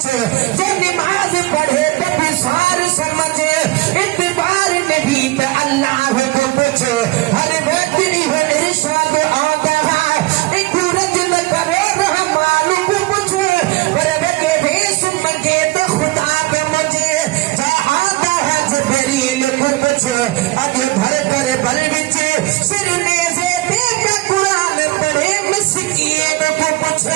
बिच जो नमाज पढ़े तो विसार समझे इतबार नहीं तो अल्लाह को पूछ हर वक्त इहो इरशाद आता है एक रज न करे रहमान को पूछ पर के भेस मंगे तो खुदा पे मुझे चाहता है जबरील को पूछ अगे भर कर बल बिच सिर नेज़े देख कुरान पढ़े मिस्कीन को पूछ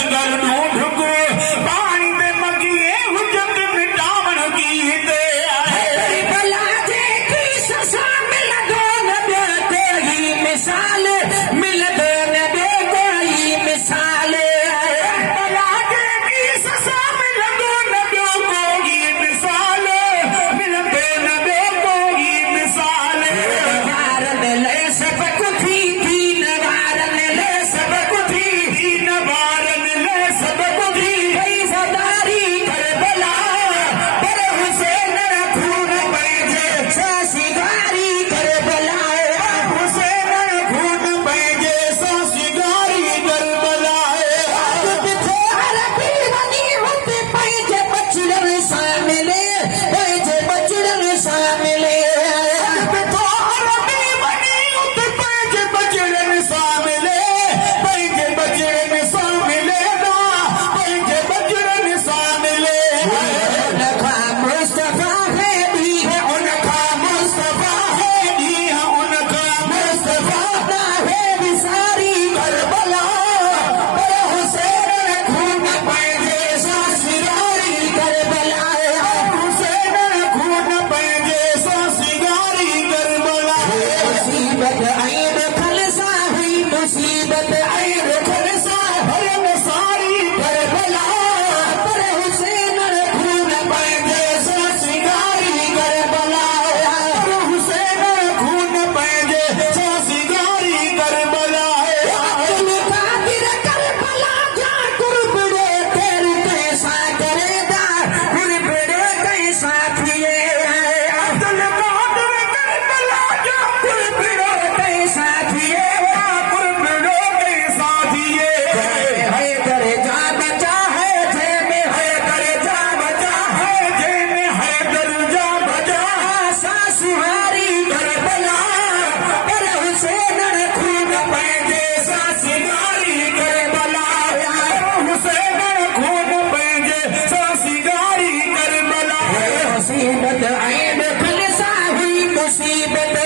असगर ढूंढ को पानी में मगिए हुजत मिटावण की ते करबला जे की ससा मिल दो नबी कोई मिसाल मिल दो नबी कोई मिसाल करबला जे की ससा मिल दो नबी कोई मिसाल मिल दो नबी कोई मिसाल वारन ले सबक थी वारन ले सबक थी वारन ले सबक थी कई सदारी करबला पर हुसैन खून बहे सासिगारी करबला हुसैन खून बहे सासिगारी करबला थे अरबी बनी होते पैजे बचड़न शामिले पैजे बचड़न शामिले तो अरबी बनी उत पैजे बचड़न शामिले पैजे बचड़न शामिले ना पैजे बचड़न शामिले उनका मुस्तफा है दी है उनका मुस्तफा है दी है उनका मुस्तफा ना है विसारी करबला पर हुसैन खून पैजे सासिगारी करबला हुसैन खून बहे सासिगारी करबला मुसीबत आइन खलसा हुई मुसीबत आइन खलसा हरम सारी करबला पर हुसैन खून पैजे सासिगारी करबला हुसैन खून बहे सासिगारी करबला तुम कादिर करबला जा कुर्बड़े तेरे कैसा करेगा कुर्बड़े कैसा थिए अब्दुल कादिर करबला जा कुर्बड़े कैसा थिए कुर्बड़ो के साथिए है करे जा बचा है जे में है करे जा बचा है जेने है दर्जा बजा सासुहारी करबला पर हुसैन खून पैजे सासिगारी करबला हुसैन खून बहे सासिगारी करबला मुसीबत आइन खलसा हुई मुसीबत